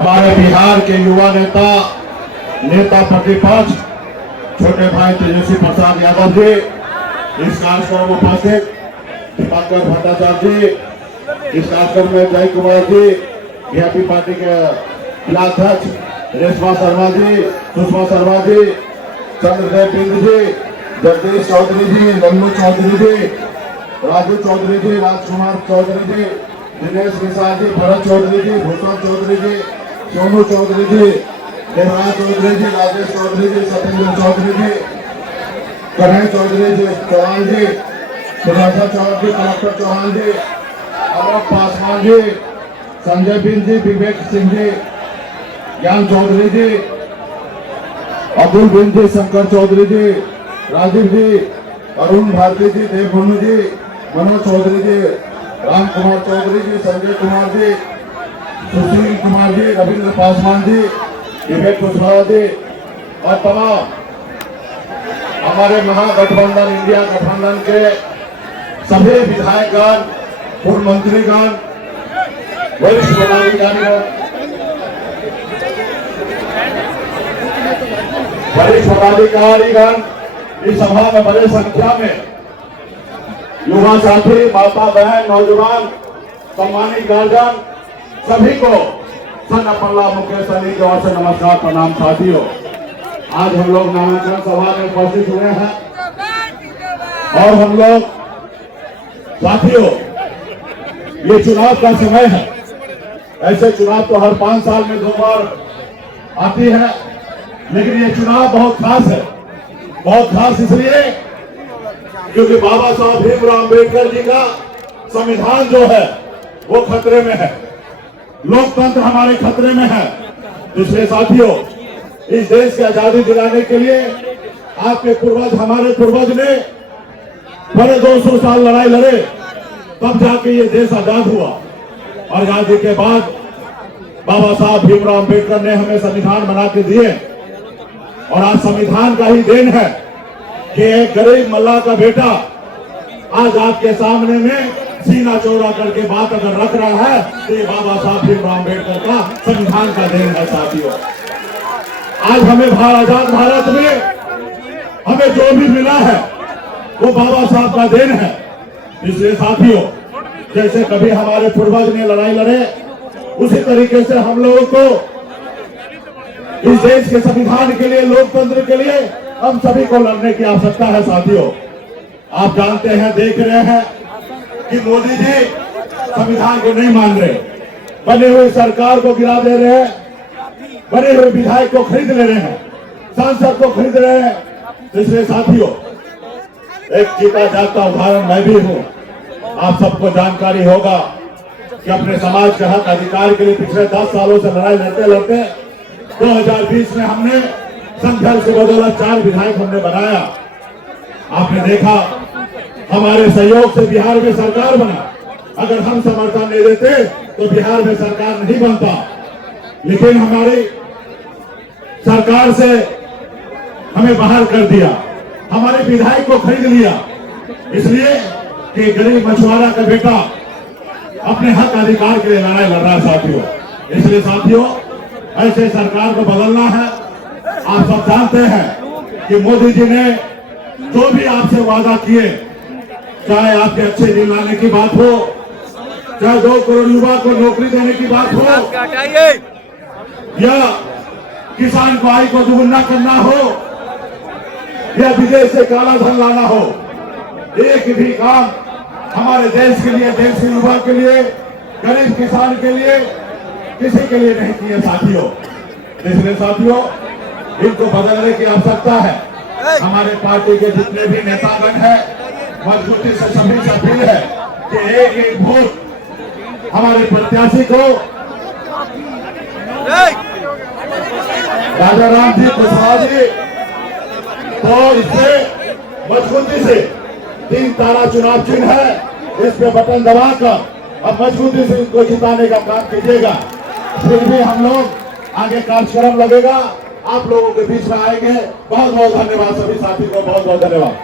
हमारे बिहार के युवा नेता प्रतिपक्ष छोटे भाई तेजस्वी प्रसाद यादव जी, इस कार्यक्रम में उपस्थित दिवाकर भट्टाचार्य जी, इस कार्यक्रम में जय कुमार जी, बीजेपी पार्टी के जिलाध्यक्ष रेशमा शर्मा जी, सुषमा शर्मा जी, चंद्रदेव बिंद जी, जगदीश चौधरी जी, नन्नू चौधरी जी, राजू चौधरी जी, राजकुमार चौधरी जी, दिनेश निषाद जी, भरत चौधरी जी, भूषण चौधरी जी, सोनू चौधरी जी, देवराज चौधरी जी, राजेश चौधरी जी, सत्येंद्र चौधरी जी, कन्हैया चौधरी जी, चौहान जी, सुधाकर चौधरी, कलेक्टर चौहान जी, अमर पासवान जी, संजय बिंद जी, विवेक सिंह जी, ज्ञान चौधरी जी, अब्दुल बिंद जी, शंकर चौधरी जी, राजीव जी, अरुण भारती जी, देवभूमि जी, मनोज चौधरी जी, राम कुमार चौधरी जी, संजय कुमार जी, सुशील कुमार जी, रविंद्र पासवान जी, विवेक कुशवाहा जी और तमाम हमारे महागठबंधन इंडिया गठबंधन के सभी विधायकगण, पूर्व मंत्रीगण, वरिष्ठ पदाधिकारीगण इस सभा में बड़ी संख्या में युवा साथी, माता बहन, नौजवान, सम्मानित गार्जियन सभी को सन्नपल्ला मुकेश अली की ओर से नमस्कार प्रणाम। साथियों, आज हम लोग नामांकन सभा में उपस्थित हुए हैं और हम लोग साथियों ये चुनाव का समय है। ऐसे चुनाव तो हर 5 साल में 2 बार आती है, लेकिन ये चुनाव बहुत खास है। बहुत खास इसलिए क्योंकि बाबा साहब भीमराव अम्बेडकर जी का संविधान जो है वो खतरे में है, लोकतंत्र हमारे खतरे में है। इसलिए साथियों, इस देश की आजादी दिलाने के लिए आपके पूर्वज, हमारे पूर्वज ने बड़े 200 साल लड़ाई लड़े, तब जाके ये देश आजाद हुआ। और आजादी के बाद बाबा साहब भीमराव अम्बेडकर ने हमें संविधान बना के दिए और आज संविधान का ही देन है कि एक गरीब मल्लाह का बेटा आज आपके सामने में सीना चौड़ा करके बात अगर रख रहा है तो ये बाबा साहब भीमराव अम्बेडकर का संविधान का देन है। साथियों, आज हमें आजाद भारत में हमें जो भी मिला है वो बाबा साहब का देन है। इसलिए साथियों, जैसे कभी हमारे पूर्वज ने लड़ाई लड़े, उसी तरीके से हम लोगों को इस देश के संविधान के लिए, लोकतंत्र के लिए हम सभी को लड़ने की आवश्यकता है। साथियों, आप जानते हैं, देख रहे हैं कि मोदी जी संविधान को नहीं मान रहे, बने हुए सरकार को गिरा दे रहे हैं, बने हुए विधायक को खरीद ले रहे हैं, सांसद को खरीद रहे हैं। इसलिए साथियों, एक जीता जागता उदाहरण मैं भी हूं। आप सबको जानकारी होगा कि अपने समाज के हक अधिकार के लिए पिछले 10 सालों से लड़ाई लड़ते लड़ते 2020 में हमने संघर्ष की बदौलत 4 विधायक हमने बनाया। आपने देखा, हमारे सहयोग से बिहार में सरकार बना। अगर हम समर्थन नहीं देते तो बिहार में सरकार नहीं बनता, लेकिन हमारी सरकार से हमें बाहर कर दिया, हमारे विधायक को खरीद लिया, इसलिए कि गरीब मछुआरा का बेटा अपने हक अधिकार के लिए लड़ाई लड़ रहा है। साथियों, इसलिए साथियों, ऐसे सरकार को बदलना है। आप सब जानते हैं कि मोदी जी ने जो भी आपसे वादा किए, चाहे आपके अच्छे दिन लाने की बात हो, चाहे 2 करोड़ युवा को नौकरी देने की बात हो, या किसान को आय को दुगुना करना हो, या विदेश से काला धन लाना हो, एक भी काम हमारे देश के लिए, देश के युवा के लिए, गरीब किसान के लिए, किसी के लिए नहीं किए। साथियों, इसलिए साथियों, इनको बदलने की आवश्यकता है। हमारे पार्टी के जितने भी नेतागण हैं, मजबूती से सभी से अपील है कि एक वोट हमारे प्रत्याशी को, राजा राम जी, कुशवाहा जी, तो इससे मजबूती से 3 तारा चुनाव चिन्ह है, इस पे बटन दबाकर अब मजबूती से इनको जिताने का काम कीजिएगा। फिर भी हम लोग आगे कार्यक्रम लगेगा, आप लोगों के बीच में आएंगे। बहुत बहुत धन्यवाद सभी साथी को, बहुत बहुत धन्यवाद।